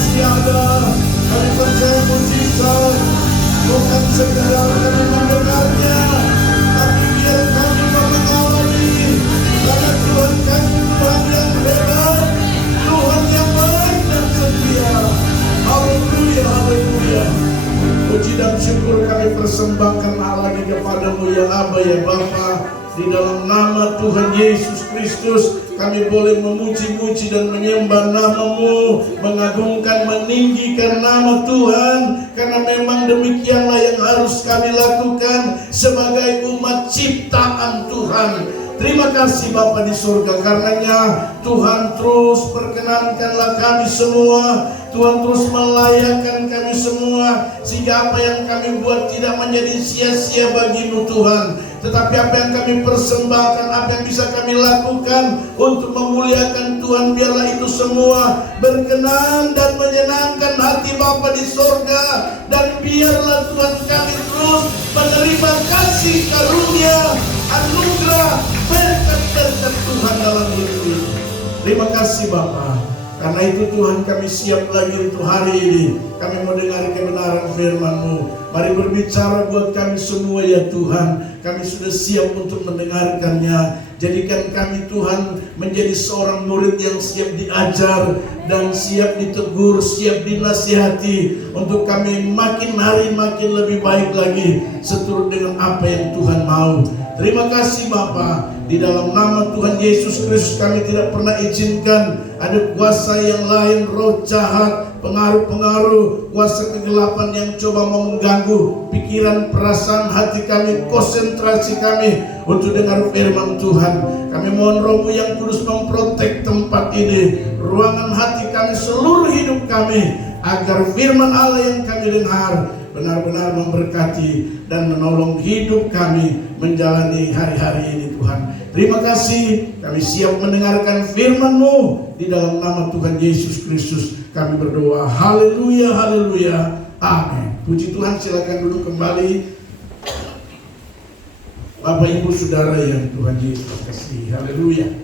masih ada. Kami percaya mujizat bukan sekedar kami mendengarnya, tapi biar kami mengalami. Karena Tuhan kami Tuhan yang hebat, Tuhan yang baik dan setia. Haleluya, haleluya. Puji dan syukur kami persembahkan lagi kepadamu ya Aba ya Bapa. Di dalam nama Tuhan Yesus Kristus kami boleh memuji-muji dan menyembah nama-Mu, mengagungkan, meninggikan nama Tuhan. Karena memang demikianlah yang harus kami lakukan sebagai umat ciptaan Tuhan. Terima kasih Bapa di surga, karenanya Tuhan terus perkenankanlah kami semua, Tuhan terus melayakkan kami semua, sehingga apa yang kami buat tidak menjadi sia-sia bagi-Mu Tuhan, tetapi apa yang kami persembahkan, apa yang bisa kami lakukan untuk memuliakan Tuhan, biarlah itu semua berkenan dan menyenangkan hati Bapa di surga. Dan biarlah Tuhan kami terus menerima kasih karunia, anugerah, berkat-berkat Tuhan dalam hidup ini. Terima kasih Bapa. Karena itu Tuhan kami siap lagi untuk hari ini. Kami mau dengar kebenaran firman-Mu. Mari berbicara buat kami semua ya Tuhan. Kami sudah siap untuk mendengarkannya. Jadikan kami Tuhan menjadi seorang murid yang siap diajar dan siap ditegur, siap dinasihati, untuk kami makin hari makin lebih baik lagi seturut dengan apa yang Tuhan mau. Terima kasih Bapa. Di dalam nama Tuhan Yesus Kristus kami tidak pernah izinkan ada kuasa yang lain, roh jahat, pengaruh-pengaruh, kuasa kegelapan yang coba mau mengganggu pikiran, perasaan, hati kami, konsentrasi kami untuk dengar firman Tuhan. Kami mohon Roh-Mu yang kudus memprotek tempat ini, ruangan hati kami, seluruh hidup kami, agar firman Allah yang kami dengar benar-benar memberkati dan menolong hidup kami menjalani hari-hari ini Tuhan. Terima kasih, kami siap mendengarkan firman-Mu. Di dalam nama Tuhan Yesus Kristus kami berdoa. Haleluya, haleluya, amin. Puji Tuhan, silakan duduk kembali. Bapak Ibu Saudara yang Tuhan Yesus kasih. Haleluya.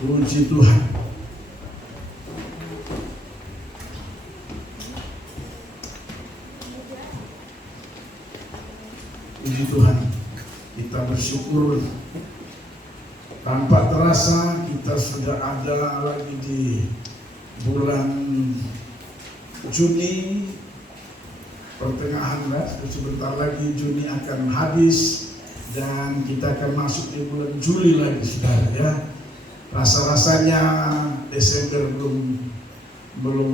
Puji Tuhan. Puji Tuhan. Kita bersyukur, tanpa terasa kita sudah ada lagi di bulan Juni, pertengahan sebentar lagi Juni akan habis dan kita akan masuk di bulan Juli lagi saudara ya. Rasa-rasanya Desember belum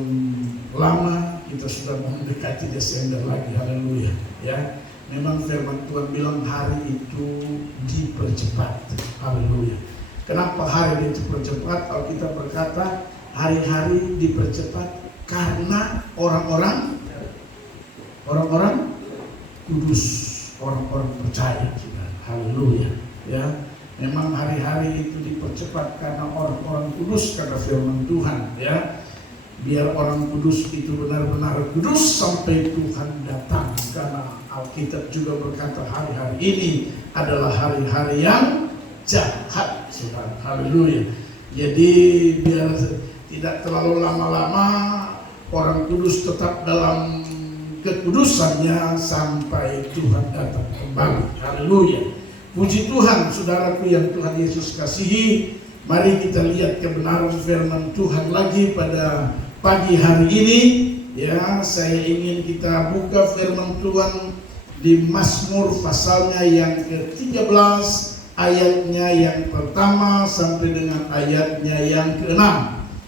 lama, kita sudah mendekati Desember lagi. Haleluya ya. Memang firman Tuhan bilang hari itu dipercepat. Haleluya. Kenapa hari itu dipercepat? Kalau kita berkata hari-hari dipercepat karena orang-orang kudus, orang-orang percaya. Haleluya. Ya, memang hari-hari itu dipercepat karena orang-orang kudus, kata firman Tuhan. Ya, biar orang kudus itu benar-benar kudus sampai Tuhan datang. Karena Alkitab juga berkata hari-hari ini adalah hari-hari yang jahat. Haleluya. Jadi biar tidak terlalu lama-lama, orang kudus tetap dalam kekudusannya sampai Tuhan datang kembali. Haleluya. Puji Tuhan, saudaraku yang Tuhan Yesus kasihi. Mari kita lihat kebenaran firman Tuhan lagi pada pagi hari ini. Ya, saya ingin kita buka firman Tuhan di Mazmur pasalnya yang ke-13, ayatnya yang pertama sampai dengan ayatnya yang ke-6.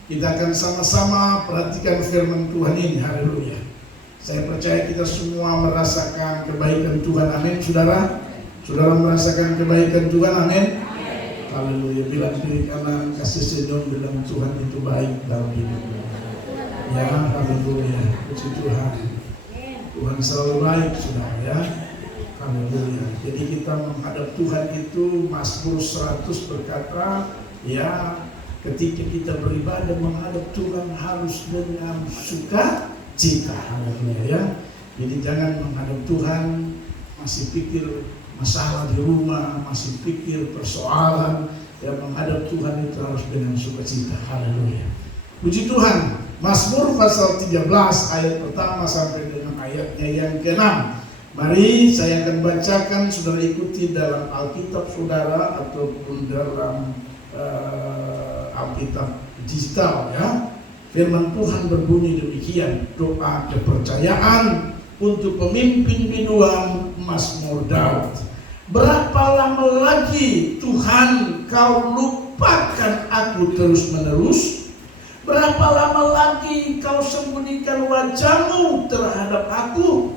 Kita akan sama-sama perhatikan firman Tuhan ini. Haleluya. Saya percaya kita semua merasakan kebaikan Tuhan. Amin, saudara. Saudara merasakan kebaikan Tuhan. Amin. Haleluya. Bilang diri kanan, kasih senyum, bilang Tuhan itu baik dalam hidupmu. Ya, haleluya. Puji Tuhan. Tuhan selalu baik, saudara ya. Haleluya. Jadi kita menghadap Tuhan itu, Mazmur 100 berkata, ya, ketika kita beribadah menghadap Tuhan harus dengan sukacita. Haleluya ya. Jadi jangan menghadap Tuhan masih pikir masalah di rumah, masih pikir persoalan. Ya, menghadap Tuhan itu harus dengan sukacita. Haleluya. Puji Tuhan. Mazmur pasal 13 ayat pertama sampai dengan ayatnya yang ke-6. Mari saya akan bacakan, saudara ikuti dalam Alkitab saudara ataupun dalam Alkitab digital ya. Firman Tuhan berbunyi demikian, doa kepercayaan untuk pemimpin biduan Mazmur Daud. Berapa lama lagi Tuhan kau lupakan aku terus menerus? Berapa lama lagi kau sembunyikan wajahmu terhadap aku?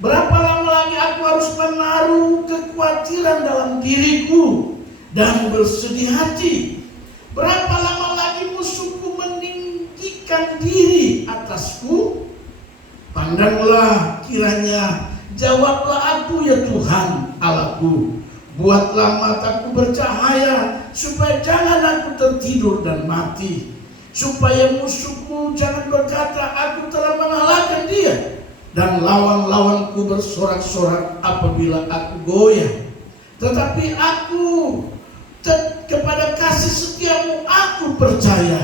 Berapa lama lagi aku harus menaruh kekhawatiran dalam diriku dan bersedih hati? Berapa lama lagi musuhku meninggikan diri atasku? Pandanglah kiranya, jawablah aku ya Tuhan Allahku. Buatlah mataku bercahaya, supaya jangan aku tertidur dan mati. Supaya musuhku jangan berkata, aku telah mengalahkan dia, dan lawan-lawanku bersorak-sorak apabila aku goyah. Tetapi aku kepada kasih setiamu aku percaya.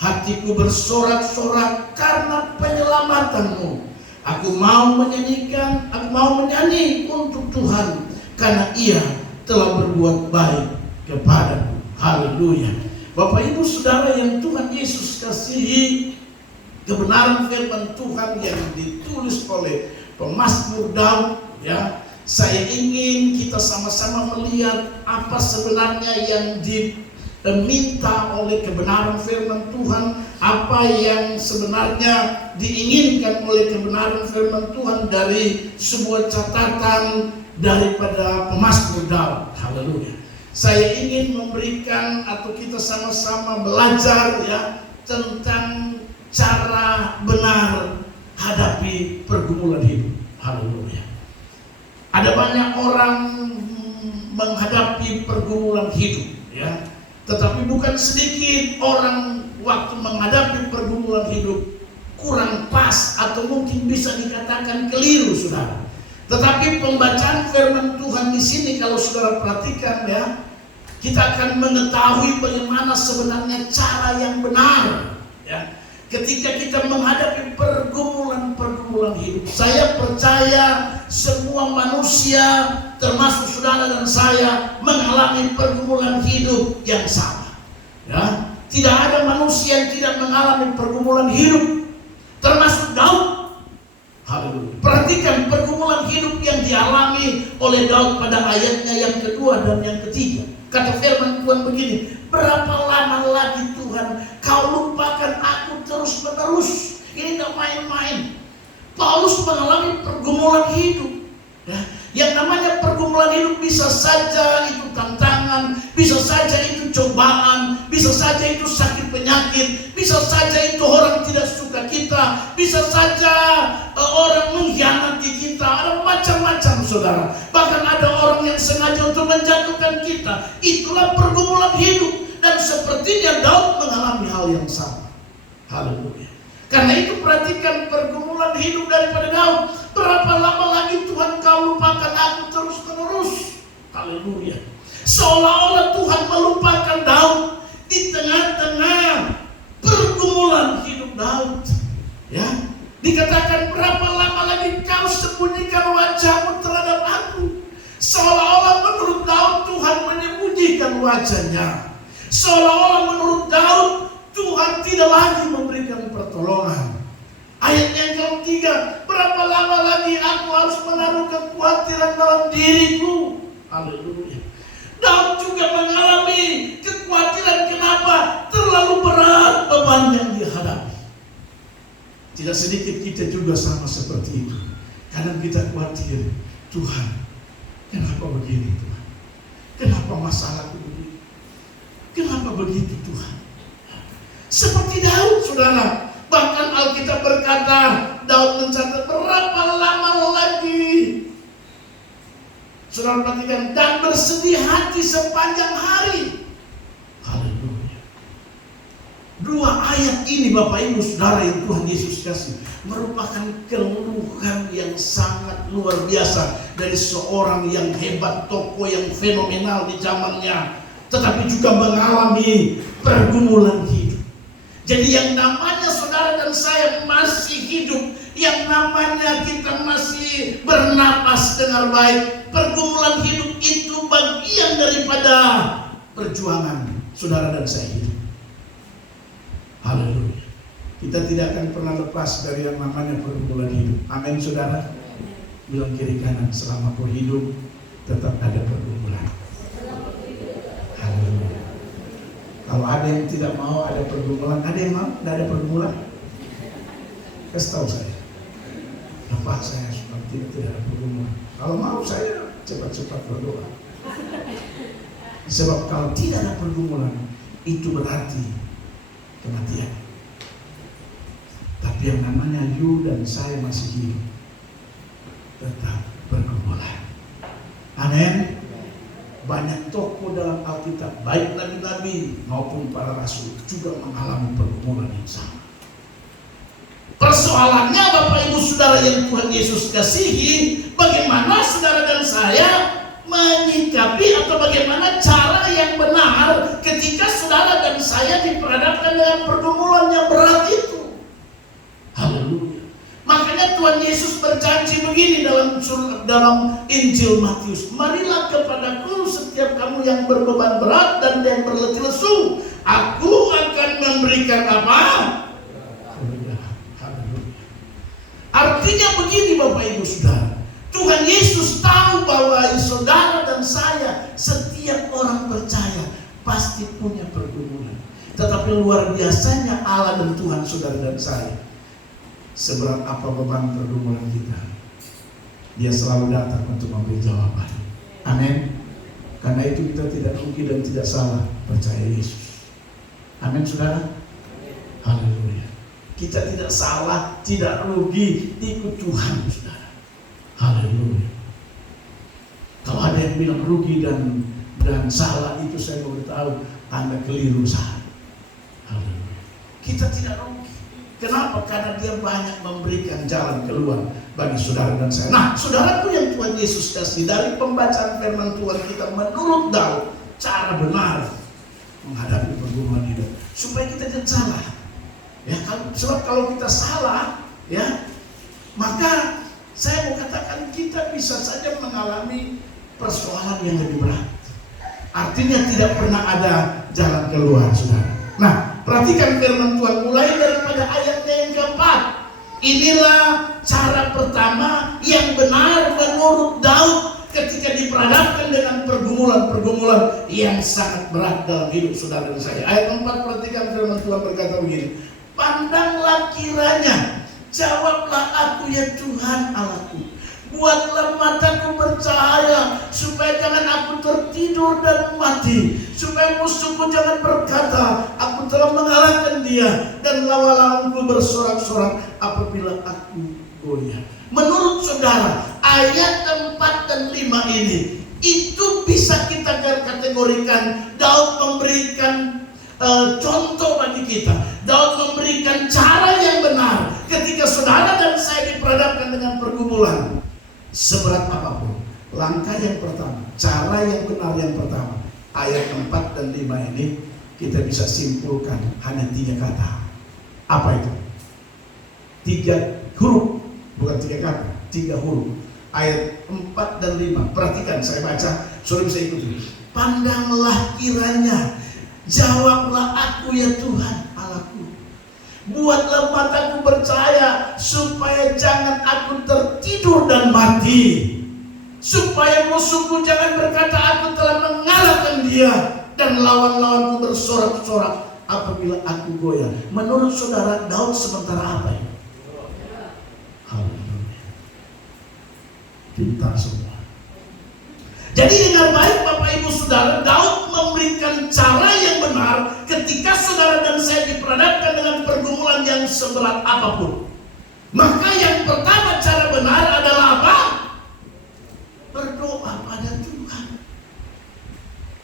Hatiku bersorak-sorak karena penyelamatanmu. Aku mau menyanyi untuk Tuhan, karena Ia telah berbuat baik kepadaku. Haleluya. Bapak Ibu Saudara yang Tuhan Yesus kasihi, kebenaran firman Tuhan yang ditulis oleh pemazmur Daud ya. Saya ingin kita sama-sama melihat apa sebenarnya yang diminta oleh kebenaran firman Tuhan, apa yang sebenarnya diinginkan oleh kebenaran firman Tuhan dari sebuah catatan daripada pemazmur Daud. Haleluya. Saya ingin memberikan atau kita sama-sama belajar ya tentang cara benar hadapi pergumulan hidup. Haleluya. Ada banyak orang menghadapi pergumulan hidup ya. Tetapi bukan sedikit orang waktu menghadapi pergumulan hidup kurang pas atau mungkin bisa dikatakan keliru, saudara. Tetapi pembacaan firman Tuhan di sini kalau saudara perhatikan ya, kita akan mengetahui bagaimana sebenarnya cara yang benar ya. Ketika kita menghadapi pergumulan hidup, saya percaya semua manusia termasuk saudara dan saya mengalami pergumulan hidup yang sama ya. Tidak ada manusia yang tidak mengalami pergumulan hidup, termasuk Daud. Haleluya. Perhatikan pergumulan hidup yang dialami oleh Daud pada ayatnya yang kedua dan yang ketiga. Kata firman Tuhan begini, berapa lama lagi Tuhan kau lupakan aku terus menerus? Ini tidak main-main. Paulus mengalami pergumulan hidup ya. Yang namanya pergumulan hidup bisa saja itu tantangan, bisa saja itu cobaan, bisa saja itu sakit penyakit, bisa saja itu orang tidak suka kita, bisa saja orang mengkhianati kita, ada macam-macam saudara. Bahkan ada orang yang sengaja untuk menjatuhkan kita. Itulah pergumulan hidup, dan sepertinya Daud mengalami hal yang sama. Haleluya. Karena itu perhatikan pergumulan hidup daripada Daud. Berapa lama lagi Tuhan kau lupakan aku terus menerus? Haleluya. Seolah-olah Tuhan melupakan Daud di tengah-tengah pergumulan hidup Daud. Ya, dikatakan berapa lama lagi kau sembunyikan wajahmu terhadap aku? Seolah-olah menurut Daud Tuhan menyembunyikan wajahnya. Seolah-olah menurut Daud Tuhan tidak lagi memberikan pertolongan. Ayat yang ketiga, berapa lama lagi aku harus menaruh kekhawatiran dalam diriku? Haleluya. Daud juga mengalami kekhawatiran. Kenapa? Terlalu berat beban yang dihadapi. Tidak sedikit kita juga sama seperti itu. Kadang kita khawatir, Tuhan, kenapa begini Tuhan? Kenapa masalahku begini? Kenapa begitu Tuhan? Seperti Daud, saudara. Bahkan Alkitab berkata, Daud mencatat berapa lama lagi. Saudara perhatikan, dan bersedih hati sepanjang hari. Haleluya. Dua ayat ini Bapak Ibu Saudara yang Tuhan Yesus kasih merupakan keluhan yang sangat luar biasa dari seorang yang hebat, tokoh yang fenomenal di zamannya, tetapi juga mengalami pergumulan hidup. Jadi yang namanya saudara dan saya masih hidup, yang namanya kita masih bernapas dengan baik, pergumulan hidup itu bagian daripada perjuangan saudara dan saya hidup. Haleluya. Kita tidak akan pernah lepas dari yang namanya pergumulan hidup. Amin saudara. Bilang kiri kanan, selama kau hidup tetap ada pergumulan. Haleluya. Kalau ada yang tidak mau ada pergumulan, ada yang mau tidak ada pergumulan? Kasih tahu saya. Lepas saya supaya tidak ada pergumulan. Kalau mau saya cepat-cepat berdoa. Sebab kalau tidak ada pergumulan, itu berarti kematian. Tapi yang namanya you dan saya masih hidup, tetap pergumulan. Amin. Banyak tokoh dalam Alkitab, baik nabi-nabi maupun para rasul, juga mengalami pergumulan yang sama. Persoalannya Bapak Ibu Saudara yang Tuhan Yesus kasihi, bagaimana saudara dan saya menyikapi atau bagaimana cara yang benar ketika saudara dan saya diperhadapkan dengan pergumulan yang berat itu. Haleluya. Makanya Tuhan Yesus berjanji begini dalam Injil Matius, marilah kepadaku setiap kamu yang berbeban berat dan yang berletih lesu, aku akan memberikan apa? Artinya begini Bapak Ibu Saudara, Tuhan Yesus tahu bahwa saudara dan saya, setiap orang percaya pasti punya pergumulan. Tetapi luar biasanya Allah dan Tuhan saudara dan saya, seberat apa beban pergumulan kita, Dia selalu datang untuk memberi jawaban. Amin. Karena itu kita tidak rugi dan tidak salah percaya Yesus. Amin saudara. Haleluya. Kita tidak salah, tidak rugi, ikut Tuhan saudara. Haleluya. Kalau ada yang bilang rugi dan salah, itu saya mau beritahu Anda keliru salah. Haleluya. Kita tidak rugi. Kenapa? Karena Dia banyak memberikan jalan keluar bagi saudara dan saya. Nah, saudaraku yang Tuhan Yesus kasih, dari pembacaan firman Tuhan kita menurut Daud, cara benar menghadapi pergumulan hidup supaya kita tidak salah. Ya, sebab kalau kita salah, ya, maka saya mau katakan kita bisa saja mengalami persoalan yang lebih berat. Artinya tidak pernah ada jalan keluar, saudara. Nah, perhatikan firman Tuhan mulai daripada ayatnya yang keempat. Inilah cara pertama yang benar menurut Daud ketika diperhadapkan dengan pergumulan-pergumulan yang sangat berat dalam hidup saudara dan saya. Ayat 4, perhatikan firman Tuhan berkata begini. Pandanglah kiranya, jawablah aku ya Tuhan Allahku. Buatlah mataku bercahaya, supaya jangan aku tertidur dan mati, supaya musuhku jangan berkata, aku telah mengalahkan dia, dan lawan-lawanku bersorak-sorak apabila aku goyah. Menurut saudara, ayat 4 dan 5 ini, itu bisa kita kategorikan Daud memberikan contoh bagi kita. Daud memberikan cara yang benar ketika saudara dan saya diperhadapkan dengan pergumulan seberat apapun. Langkah yang pertama, cara yang benar yang pertama, ayat 4 dan 5 ini kita bisa simpulkan hanya 3 kata. Apa itu? 3 huruf, bukan 3 kata, 3 huruf. Ayat 4 dan 5, perhatikan, saya baca, saudara bisa ikuti. Pandanglah kiranya, jawablah aku ya Tuhan Allahku. Buatlah mataku bercahaya, supaya jangan aku tertidur dan mati, supaya musuhku jangan berkata aku telah mengalahkan dia, dan lawan-lawanku bersorak-sorak apabila aku goyah. Menurut saudara, Daud sementara apa ya? Haleluya. Pintar semua. Jadi dengan baik Bapak Ibu Saudara, Daud memberikan cara yang benar ketika saudara dan saya diperhadapkan dengan pergumulan yang seberat apapun. Maka yang pertama cara benar adalah apa? Berdoa pada Tuhan.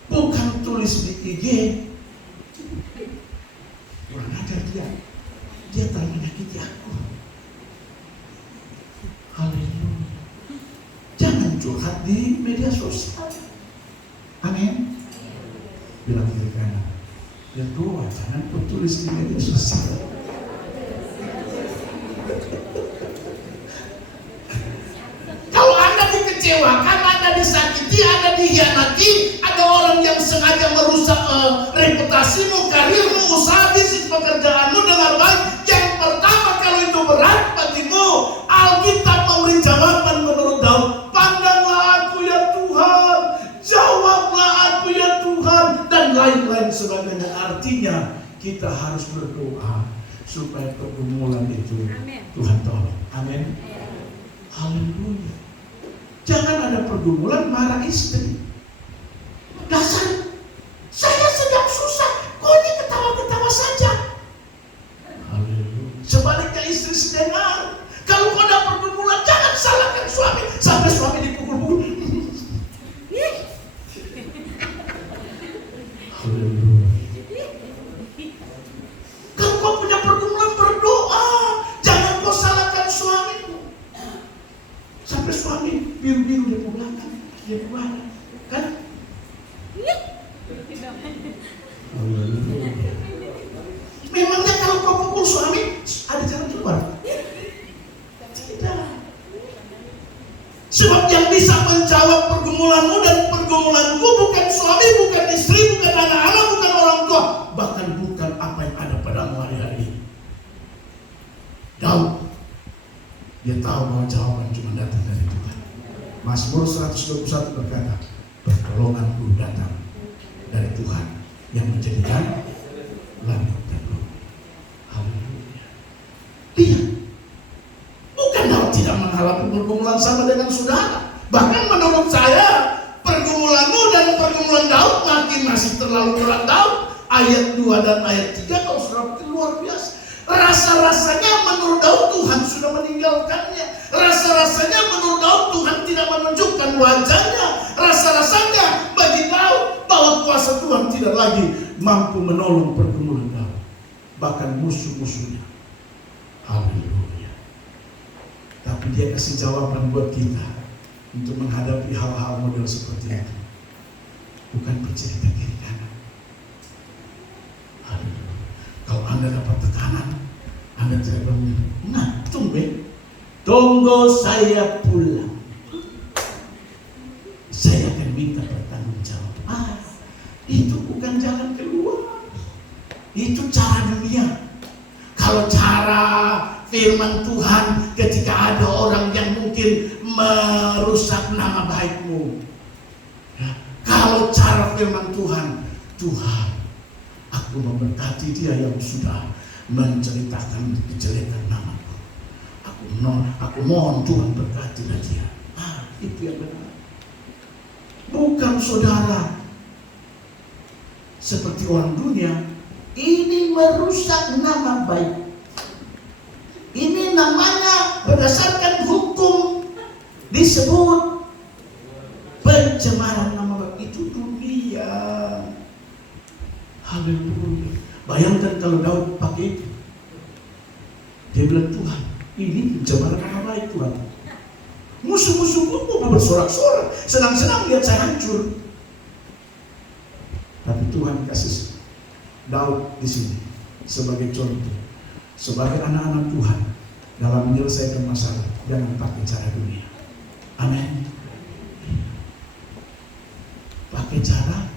Bukan tulis di IG. Kurang ajar dia telah menyakiti aku. Haleluya. Jangan curhat di media sosial. Amin. Bilang kiri kanan, Ya doa, jangan kau tulis di media sosial. Kalau Anda dikecewakan, Anda disakiti, Anda dihianati, ada orang yang sengaja merusak reputasimu, karirmu, usaha, bisnis, pekerjaanmu, dengar baik. Yang pertama, kalau itu berat bagimu, Alkitab memberi jawaban menurut Daud. Pandanglah aku ya Tuhan, jawablah aku ya Tuhan, dan lain-lain sebagainya. Artinya kita harus berdoa supaya pergumulan itu Tuhan tolong. Amin. Haleluya. Jangan ada pergumulan marah istri. Dasar, saya sedang susah, kok ini ketawa-ketawa saja. Haleluya. Sebaliknya istri sedang, kalau kau ada pergumulan, jangan salahkan suami sampai suami dipukul-pukul. Haleluya. Kalau kau punya pergumulan, berdoa, jangan kau salahkan suamimu. Sampai suami biru-biru di belakang, dia buat, kan? Memangnya kalau kau pukul suami, ada jalan keluar? Tidak. Sebab yang bisa menjawab pergumulanmu dan pergumulanku bukan suami, bukan istri, bukan anak-anak, bukan orang tua, bahkan bukan apa yang ada padamu hari-hari ini. Daud, dia tahu bahwa jawaban cuma datang dari Tuhan. Mazmur 121 berkata, pertolonganku datang dari Tuhan yang menjadikan langit dan bumi. Haleluya. Lihat, bukan Daud tidak mengalami pergumulan sama dengan saudara. Bahkan menurut saya, pergumulanmu dan pergumulan Daud masih terlalu berat. Daud ayat 2 dan ayat 3 kalau saudara itu luar biasa. Rasa-rasanya menurut Daud Tuhan sudah meninggalkannya. Rasa-rasanya menurut Daud Tuhan tidak menunjukkan wajahnya. Rasa-rasanya bagi Daud bahwa kuasa Tuhan tidak lagi mampu menolong pergumulan Daud, bahkan musuh-musuhnya. Haleluya. Tapi dia kasih jawaban buat kita untuk menghadapi hal-hal model seperti itu. Bukan bercerita kiri kanan. Haleluya. Kalau Anda dapat tekanan, Anda tidak berani. Nah, tunggu saya pulang. Saya akan minta bertanggung jawab. Itu bukan jalan keluar. Itu cara dunia. Kalau cara firman Tuhan, ketika ada orang yang mungkin merusak nama baikmu, ya, kalau cara firman Tuhan, Tuhan, aku memberkati dia yang sudah menceritakan kejelekan namaku. Aku mohon Tuhan berkatilah dia. Itu yang benar. Bukan saudara seperti orang dunia. Ini merusak nama baik. Ini namanya berdasarkan hukum disebut pencemaran nama baik. Itu dunia. Haleluya. Bayangkan kalau Daud pakai itu. Dia bilang, Tuhan, ini pencemaran nama baik Tuhan. Musuh-musuhku mau bersorak-sorak, senang-senang lihat saya hancur. Tapi Tuhan kasih Daud di sini sebagai contoh, sebagai anak-anak Tuhan dalam menyelesaikan masalah. Jangan pakai cara dunia. Amin. Pakai cara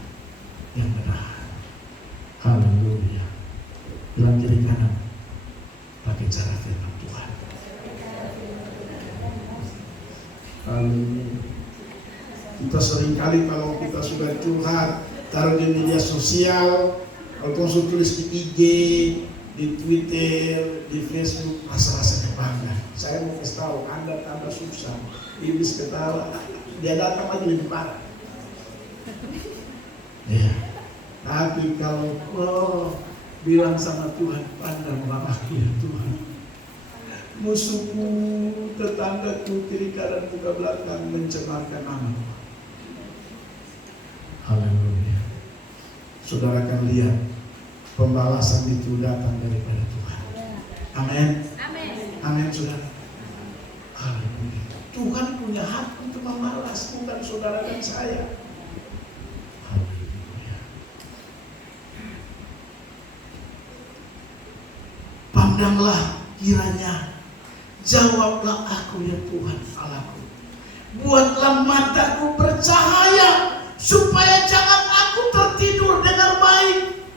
yang benar. Haleluya. Bilang kiri kanan, pakai cara firman Tuhan. Haleluya. Kita seringkali kalau kita sudah curhat, taruh di media sosial, kalau kau tulis di IG, di Twitter, di Facebook, rasa-rasanya bangga. Saya mau kasih tahu, Anda tambah susah, iblis ketawa, dia datang lagi lebih parah. Ya. Tapi kalau kau bilang sama Tuhan, pandanglah aku ya Tuhan, musuhku, tetanggaku, kiri kanan muka belakang mencemarkan nama. Haleluya. Saudara akan lihat pembalasan itu datang daripada Tuhan. Amin. Amin, saudara. Haleluya. Tuhan punya hak untuk membalas, bukan saudara dan saya. Haleluya. Pandanglah kiranya, jawablah aku ya Tuhan Allahku. Buatlah mataku bercahaya, supaya jangan aku tertidur dengan baik.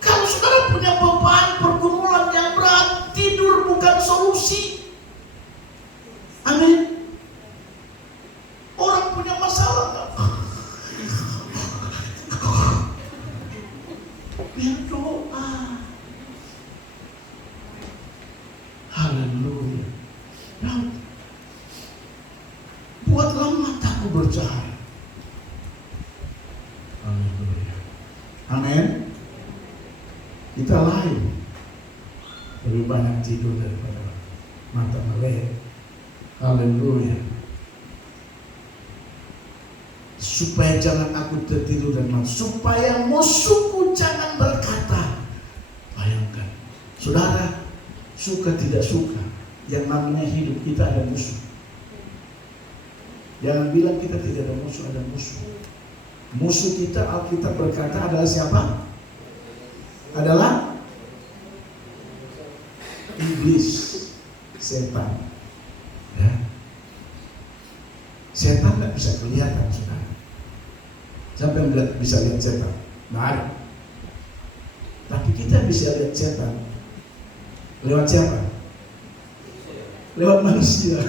Kalau saudara punya beban pergumulan yang berat, tidur bukan solusi. Amin. Orang punya masalah, berdoa. Haleluya. Buatlah mataku bercahaya. Haleluya. Amin. Kita lain lebih banyak tidur daripada mata melek. Haleluya. Supaya jangan aku tertidur dan malam, supaya musuhku jangan berkata. Bayangkan, saudara, suka tidak suka, yang namanya hidup kita ada musuh. Jangan bilang kita tidak ada musuh, ada musuh. Musuh kita, Alkitab berkata adalah siapa? Adalah iblis, setan. Ya. Setan tidak bisa kelihatan, saudara. Siapa yang bisa lihat setan? Nggak ada. Tapi kita bisa lihat setan lewat siapa? Lewat manusia.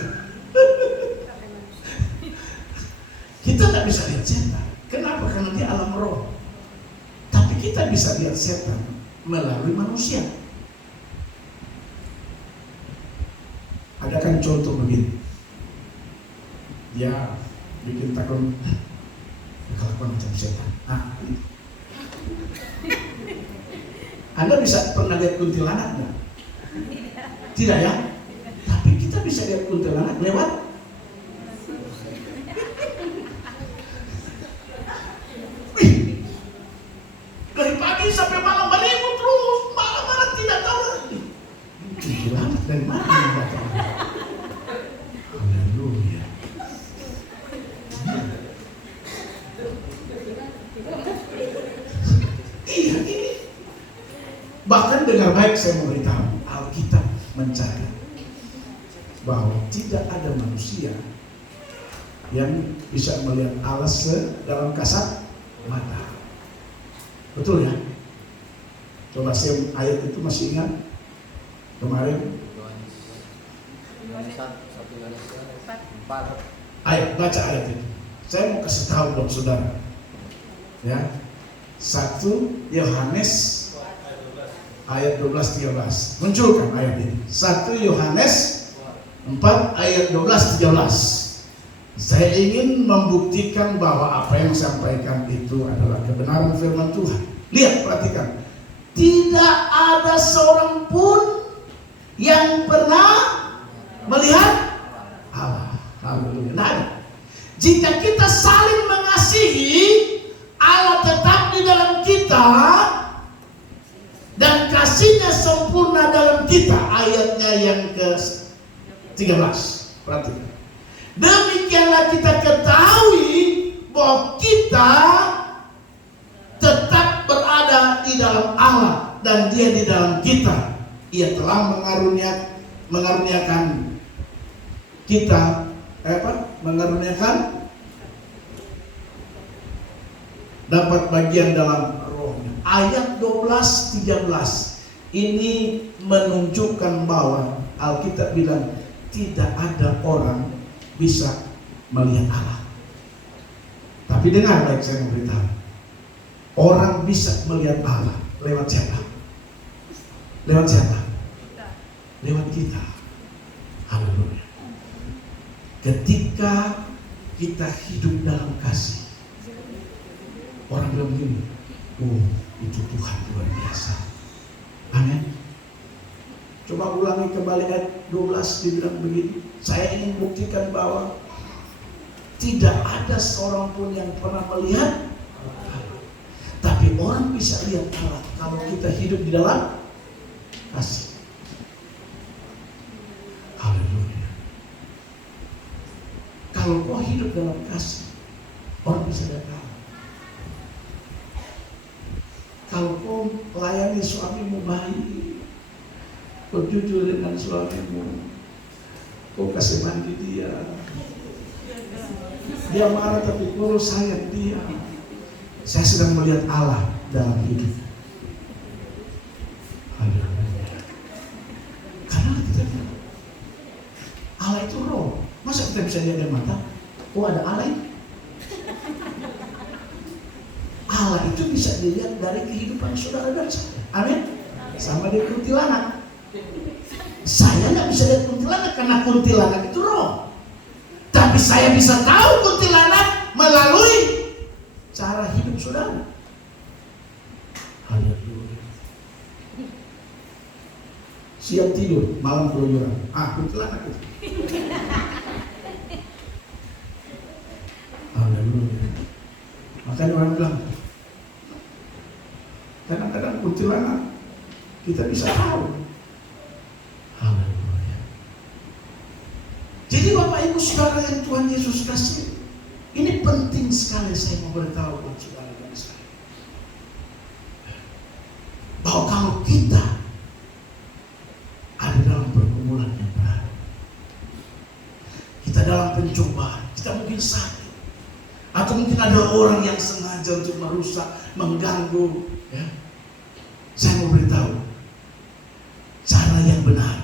Kita nggak bisa lihat setan. Kenapa? Karena dia alam roh. Tapi kita bisa lihat setan melalui manusia. Ada kan contoh begini. Dia bikin takut kelakuan macam setan. Anda bisa pernah lihat kuntilanak nggak? Tidak ya? Tapi kita bisa lihat kuntilanak lewat dari pagi sampai malam beribut terus, malam-malam tidak tahu lagi. Kuntilanak dari mana tidak tahu. Haleluya. Iya ini. Bahkan dengar baik saya memberitahu, Alkitab mencatat bahwa tidak ada manusia yang bisa melihat Allah dalam kasat mata. Betul ya? Coba saya ayat itu masih ingat kemarin. Ayo baca ayat itu. Saya mau kasih tahu buat saudara. Ya. 1 Yohanes ayat 12-13. Munculkan ayat ini. 1 Yohanes 4 ayat 12-13. Saya ingin membuktikan bahwa apa yang saya sampaikan itu adalah kebenaran firman Tuhan. Lihat, perhatikan. Tidak ada seorang pun yang pernah melihat Allah. Haleluya. Nah, jika kita saling mengasihi, Allah tetap di dalam kita dan kasihnya sempurna dalam kita. Ayatnya yang ke-13. Perhatikan. Demikianlah kita ketahui bahwa kita tetap berada di dalam Allah dan Dia di dalam kita. Ia telah mengaruniakan kita mengaruniakan dapat bagian dalam rohnya. Ayat 12-13 ini menunjukkan bahwa Alkitab bilang tidak ada orang bisa melihat Allah. Tapi dengar baik, saya memberitahu, orang bisa melihat Allah lewat siapa? Lewat siapa? Lewat kita. Haleluya. Ketika kita hidup dalam kasih, orang bilang begini, oh itu Tuhan luar biasa. Amin. Coba ulangi kembali ayat 12, dibilang begini. Saya ingin buktikan bahwa tidak ada seorang pun yang pernah melihat Allah. Tapi orang bisa lihat Allah kalau kita hidup di dalam kasih. Haleluya. Kalau kau hidup dalam kasih, orang bisa lihat Allah. Kalau kau melayani suamimu baik, Kau jujur dengan suamimu. Kau kasih mandi dia. Dia marah tapi kau sayang dia. Saya sedang melihat Allah dalam hidup. Karena kita bilang Allah itu roh. Masa kita bisa lihat dengan mata? Oh, ada Allah itu? Allah itu bisa dilihat dari kehidupan saudara dan saya. Amin. Sama dengan kuntilanak. Saya nggak bisa lihat kuntilanak karena kuntilanak itu roh. Tapi saya bisa tahu kuntilanak melalui cara hidup saudara. Haleluya. Siap tidur, malam keluyuran. Kuntilanak itu. Haleluya. Makanya orang bilang, kadang-kadang kuntilanak kita bisa tahu. Haleluya. Jadi Bapak Ibu Saudara yang Tuhan Yesus kasih, ini penting sekali saya mau beritahu buat saudara dan saya, bahwa kalau kita ada dalam pergumulan yang berat, kita dalam pencobaan, kita mungkin sakit, atau mungkin ada orang yang sengaja untuk merusak, mengganggu, ya. Saya mau beritahu cara yang benar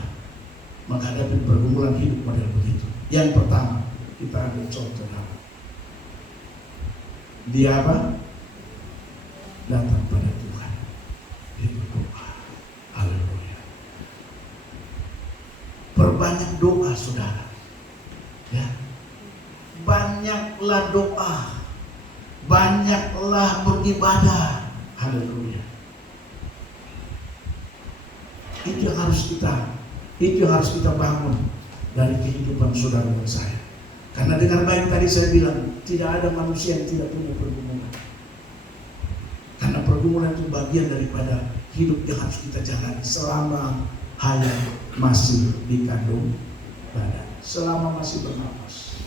menghadapi pergumulan hidup model begitu. Yang pertama, kita ambil contoh apa? Dia apa? Datang pada Tuhan. Dia berdoa. Haleluya. Perbanyak doa saudara. Ya. Banyaklah doa. Banyaklah beribadah. Haleluya. Itu yang harus kita bangun dari kehidupan saudara dan saya. Karena dengan baik tadi saya bilang, tidak ada manusia yang tidak punya pergumulan. Karena pergumulan itu bagian daripada hidup yang harus kita jalani selama hayat masih di kandung badan, selama masih bernapas.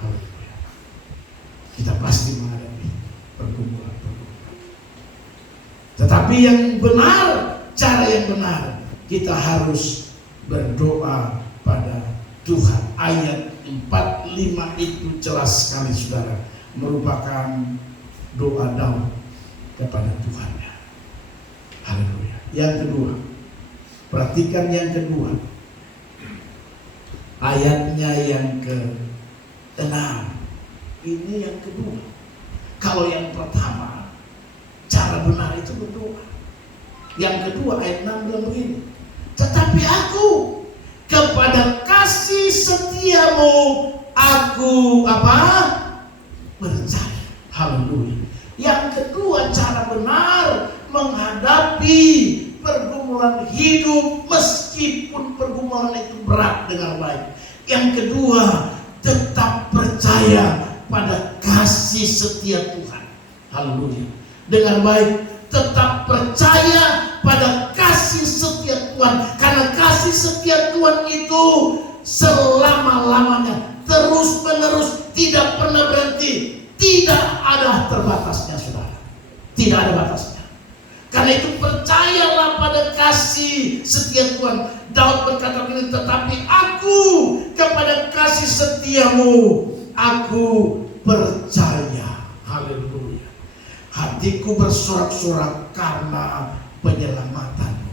Haleluya. Kita pasti menghadapi pergumulan. Tetapi yang benar, cara yang benar, kita harus berdoa pada Tuhan. Ayat 45 itu jelas sekali saudara, merupakan doa Daud kepada Tuhan. Haleluya. Yang kedua, perhatikan yang kedua, ayatnya yang ke-6. Ini yang kedua. Kalau yang pertama, cara benar itu berdoa. Yang kedua, ayat 6 bilang begini, tetapi aku kepada kasih setiamu aku apa? Percaya. Haleluya. Yang kedua, cara benar menghadapi pergumulan hidup meskipun pergumulan itu berat dengan baik. Yang kedua, tetap percaya pada kasih setia Tuhan. Haleluya. Dengan baik, tetap percaya pada kasih setia Tuhan. Karena kasih setia Tuhan itu selama-lamanya, terus menerus, tidak pernah berhenti, tidak ada terbatasnya saudara. Tidak ada batasnya. Karena itu percayalah pada kasih setia Tuhan. Daud berkata begini, tetapi aku kepada kasih setiamu aku percaya. Haleluya. Hatiku bersorak-sorak karena penyelamatanmu.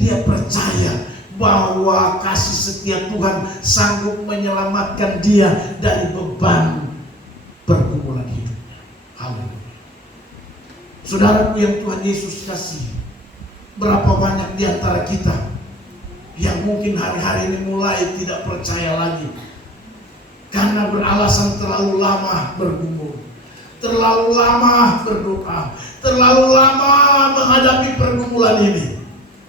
Dia percaya bahwa kasih setia Tuhan sanggup menyelamatkan dia dari beban pergumulan hidupnya. Haleluya. Saudaraku yang Tuhan Yesus kasih, berapa banyak di antara kita yang mungkin hari-hari ini mulai tidak percaya lagi karena beralasan terlalu lama bergumul, terlalu lama berdoa, terlalu lama menghadapi pergumulan ini,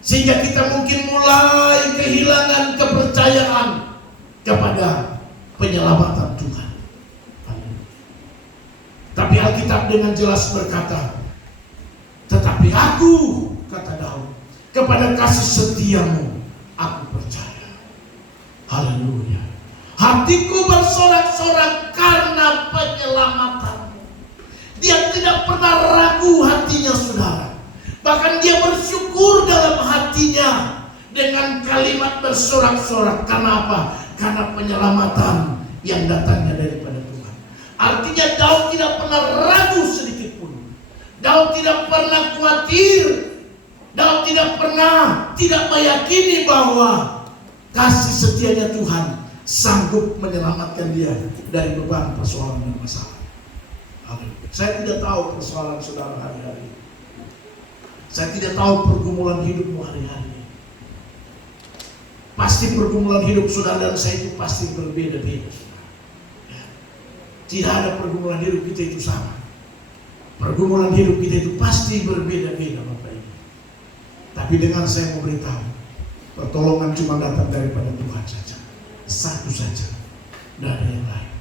sehingga kita mungkin mulai kehilangan kepercayaan kepada penyelamatan Tuhan. Tapi Alkitab dengan jelas berkata, tetapi aku, kata Daud, kepada kasih setiamu aku percaya. Haleluya. Hatiku bersorak-sorak karena penyelamatanmu. Dia tidak pernah ragu hatinya saudara. Bahkan dia bersyukur dalam hatinya dengan hebat bersorak-sorak. Karena apa? Karena penyelamatan yang datangnya daripada Tuhan. Artinya Daud tidak pernah ragu sedikit pun. Daud tidak pernah khawatir. Daud tidak meyakini bahwa kasih setianya Tuhan sanggup menyelamatkan dia dari beban persoalan dan masalah. Saya tidak tahu persoalan saudara hari-hari. Saya tidak tahu pergumulan hidupmu hari-hari. Pasti pergumulan hidup saudara dan saya itu pasti berbeda-beda. Tidak ada pergumulan hidup kita itu sama. Pergumulan hidup kita itu pasti berbeda-beda, Bapak Ibu. Tapi dengan saya memberitahu, pertolongan cuma datang daripada Tuhan saja. Satu saja, tidak ada yang lain.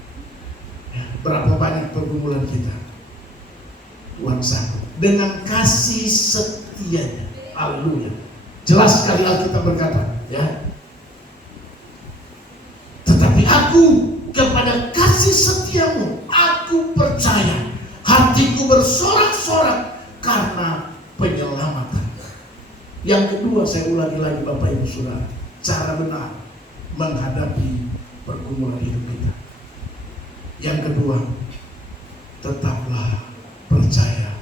Berapa banyak pergumulan kita, Tuhan sanggup dengan kasih setianya. Haleluya. Jelas sekali Alkitab berkata, ya. Tetapi aku kepada kasih setiamu, aku percaya. Hatiku bersorak-sorak karena penyelamatan. Yang kedua, saya ulangi lagi Bapak Ibu Saudara, cara benar menghadapi pergumulan hidup kita. Yang kedua, tetaplah percaya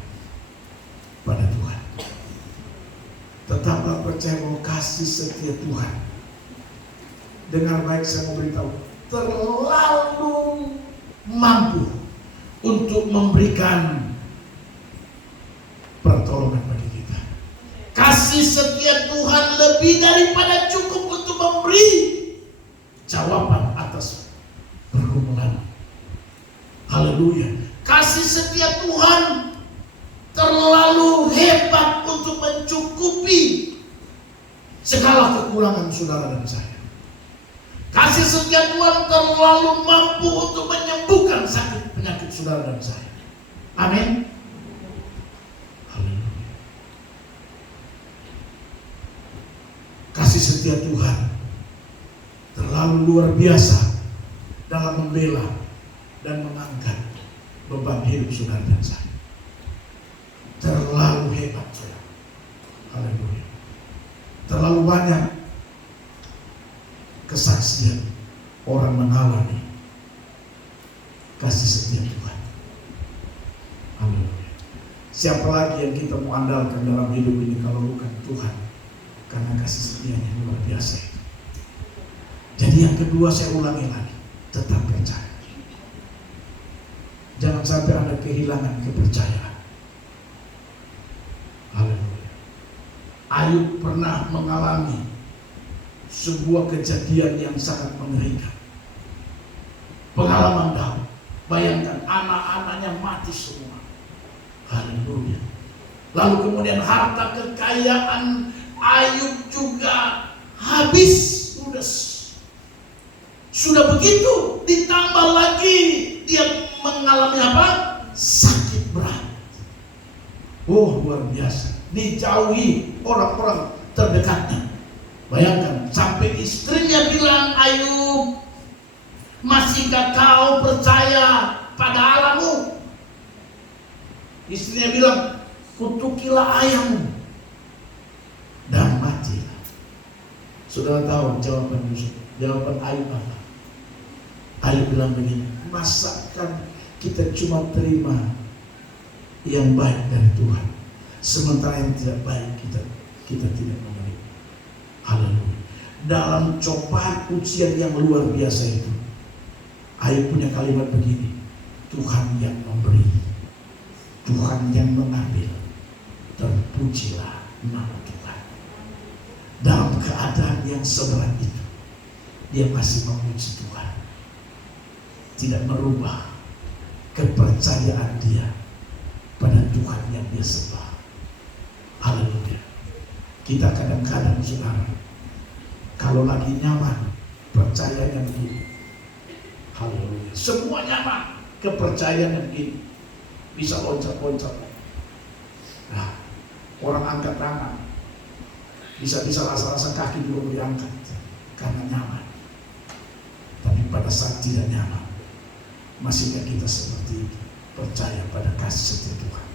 pada Tuhan. Tetaplah percaya bahwa kasih setia Tuhan. Dengar baik, saya mau beritahu, terlalu mampu untuk memberikan pertolongan bagi kita. Kasih setia Tuhan lebih daripada cukup untuk memberi jawaban atas pergumulan. Haleluya. Kasih setia Tuhan terlalu hebat untuk mencukupi segala kekurangan saudara dan saya. Kasih setia Tuhan terlalu mampu untuk menyembuhkan sakit penyakit saudara dan saya. Amin. Haleluya. Kasih setia Tuhan terlalu luar biasa dalam membela dan mengangkat beban hidup saudara dan saya. Terlalu hebat saudara. Haleluya. Terlalu banyak kesaksian orang mengalami kasih setia Tuhan. Haleluya. Siapa lagi yang kita mau andalkan dalam hidup ini kalau bukan Tuhan? Karena kasih setianya luar biasa. Jadi yang kedua, saya ulangi lagi, tetap percaya. Jangan sampai Anda kehilangan kepercayaan. Haleluya. Ayub pernah mengalami sebuah kejadian yang sangat mengerikan. Pengalaman Daud. Bayangkan anak-anaknya mati semua. Haleluya. Lalu kemudian harta kekayaan Ayub juga habis, ludes. Sudah begitu, ditambah lagi dia mengalami apa? Sakit berat. Oh, luar biasa. Dijauhi orang-orang terdekatnya. Bayangkan, sampai istrinya bilang, Ayub, masihkah kau percaya pada Allahmu? Istrinya bilang, kutukilah ayahmu dan matilah. Saudara tahu jawaban Yusuf, jawaban Ayub apa? Ayub bilang begini, masakan kita cuma terima yang baik dari Tuhan, sementara yang tidak baik kita tidak menerima. Haleluya. Dalam cobaan ujian yang luar biasa itu, Ayub punya kalimat begini, Tuhan yang memberi, Tuhan yang mengambil, terpujilah nama Tuhan. Dalam keadaan yang seberat itu, dia masih memuji Tuhan, tidak merubah kepercayaan dia pada Tuhan yang dia sembah. Haleluya. Kita kadang-kadang saudara, kalau lagi nyaman, percayanya begini. Haleluya. Semua nyaman, kepercayaan begini. Bisa loncat-loncat. Nah, orang angkat tangan, bisa-bisa rasa-rasa kaki belum diangkat karena nyaman. Tapi pada saat tidak nyaman, masihkah kita seperti itu, percaya pada kasih setia Tuhan?